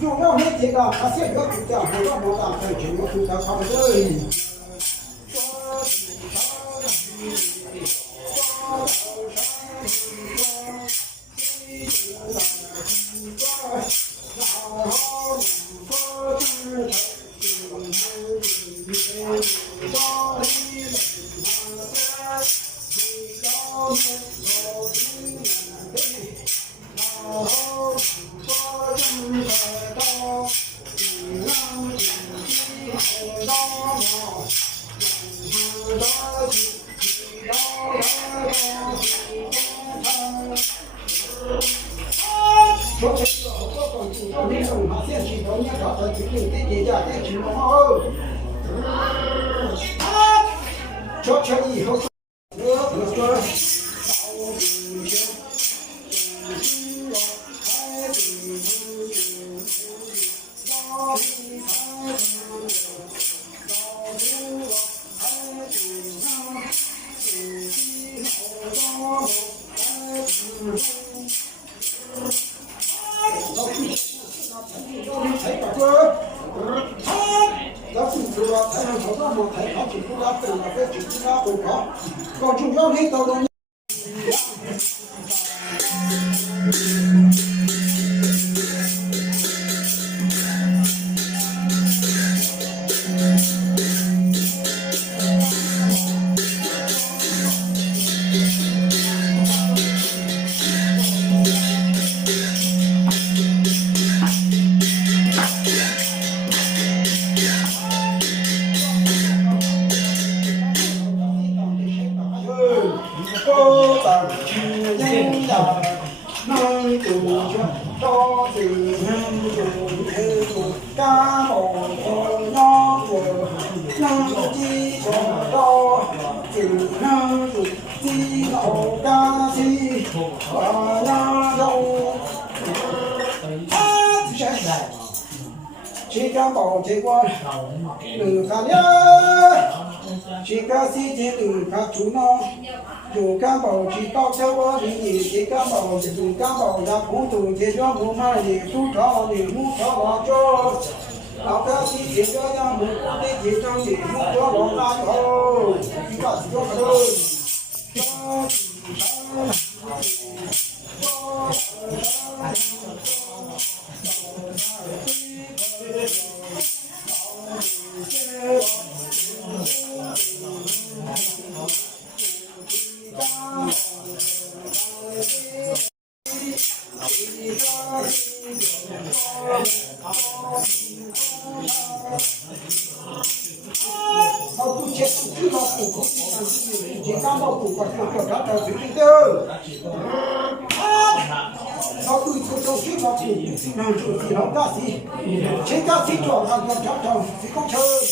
用到没这个，他现在就讲，我让我打开全部都在看这。说这个好多广州到那种马线去到那条的就有这节假这情况哦。说这以后，còn chúng ta hết tàu đông cô tặng nhân đạo nơi chủ cho từ hương chủ thế chủ ca mồ nho của năng chi cho từ năng chủ chi ngộ ca chi và na đâu chỉ ca bảo thế quan từ khả nhớ chỉ ca si thế từ khả chú nó dù ca bảo chỉ tao theo ở gì chỉ ca bảo dù ca bảo ra phú tù thì cho phú mai thì phú thọ thì phú thọ bỏ cho lão ca si thì cho ra một cái thì cho thì phú thọ bỏ ra thôi chỉ cả cho thôi sau khi chết khi nó phủ không chỉ cam bao phủ và phủ đó là thứ tư sau khi khi nó phủ thì nó ca sĩ trên ca sĩ chọn hàng chọn thì không chơi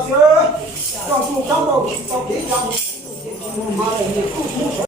大学，要做干部，要培养，我妈的，你不同学。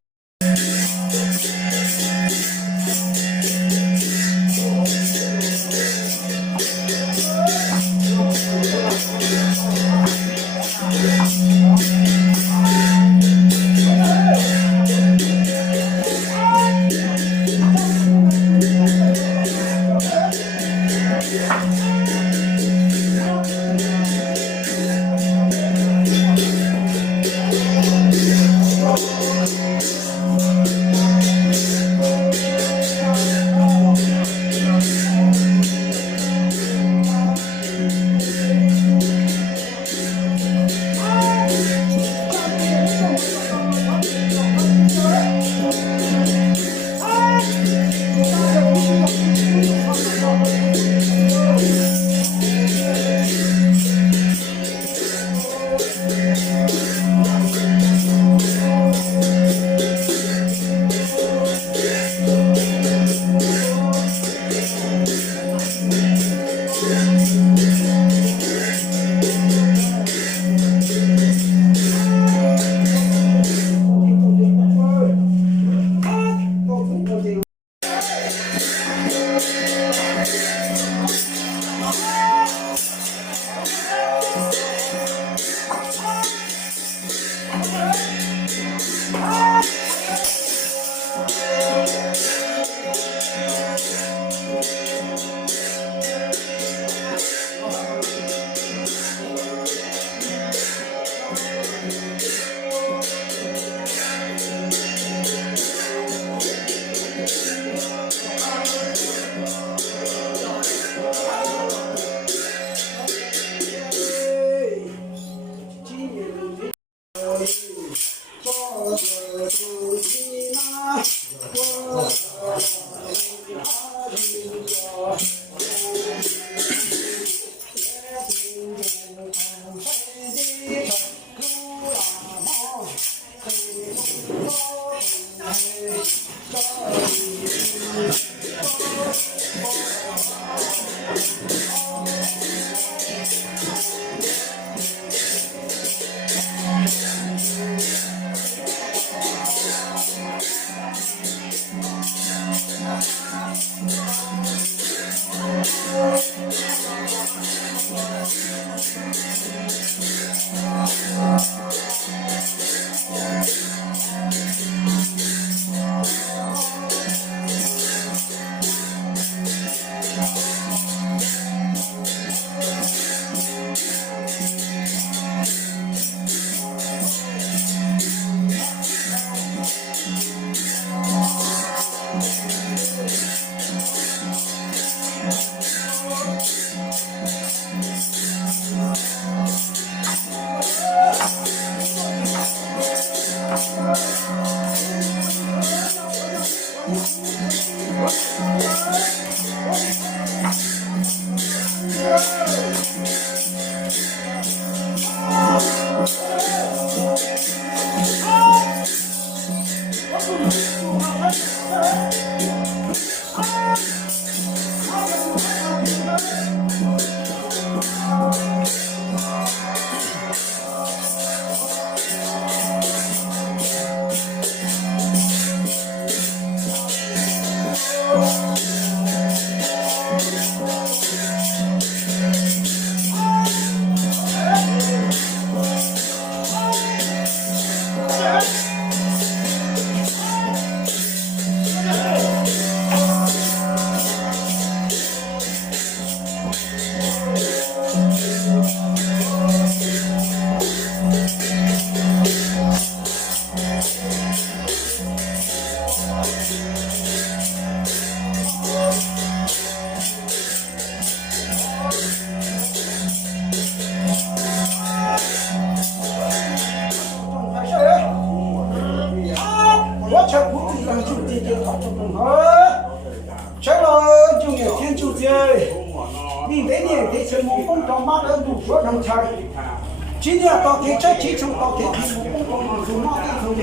今年到天这提成到天提出工作是马的头的，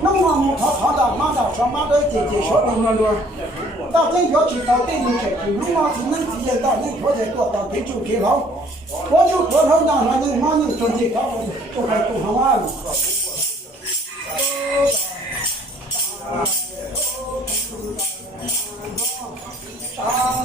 那么我他的马的说马的姐姐说的那个，到真要去到对面去，如果是能体验到能拖在多到对就给老，我就多少让他人马人中间搞就快做上完了。Tá,